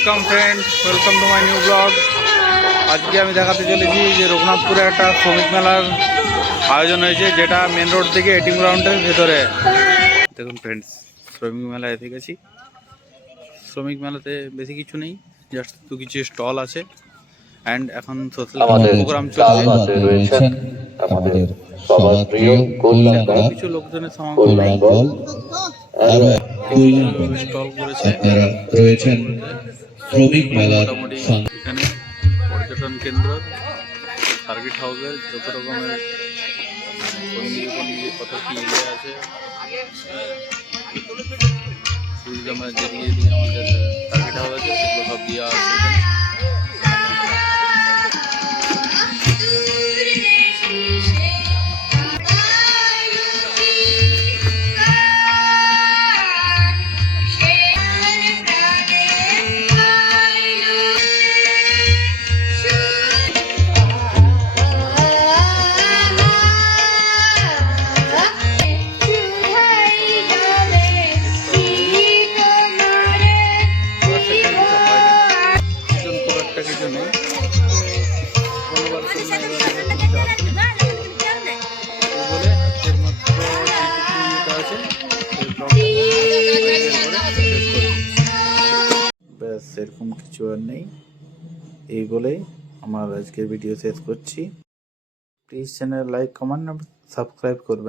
Welcome friends, welcome to my new blog. আজকে আমি দেখাতে চলেছি যে রঘুনাথপুরে একটা শ্রমিক মেলার আয়োজন হয়েছে, যেটা মেন রোড থেকে এটিএম গ্রাউন্ডের ভেতরে। দেখুন ফ্রেন্ডস, শ্রমিক মেলায় এসে গেছি। শ্রমিক মেলাতে বেশি কিছু নেই, জাস্ট তো কিছু স্টল আছে অ্যান্ড এখন সোশ্যাল প্রোগ্রাম চলছে। রয়েছেন আমাদের সবার প্রিয় গোলঙ্গা, কিছু লোকজনের সমাগম নেই, আরো স্টল করেছে। আপনারা রয়েছেন শ্রমিক মেলার মোটামুটি এখানে পর্যটন কেন্দ্র, সার্কিট হাউসের যত রকমের কত কি ইয়ে আছে, যেদিকে আমাদের সার্কিট হাউস আছে সেগুলো সব দিয়ে আছে এখানে। কিছু নেই, বলে আজকের মাত্র যেটুকুটা আছে ব্যাস, সেরকম কিছু আর নেই। এই বলেই আমার আজকের ভিডিও শেষ করছি। Please channel like, comment, subscribe করবেন।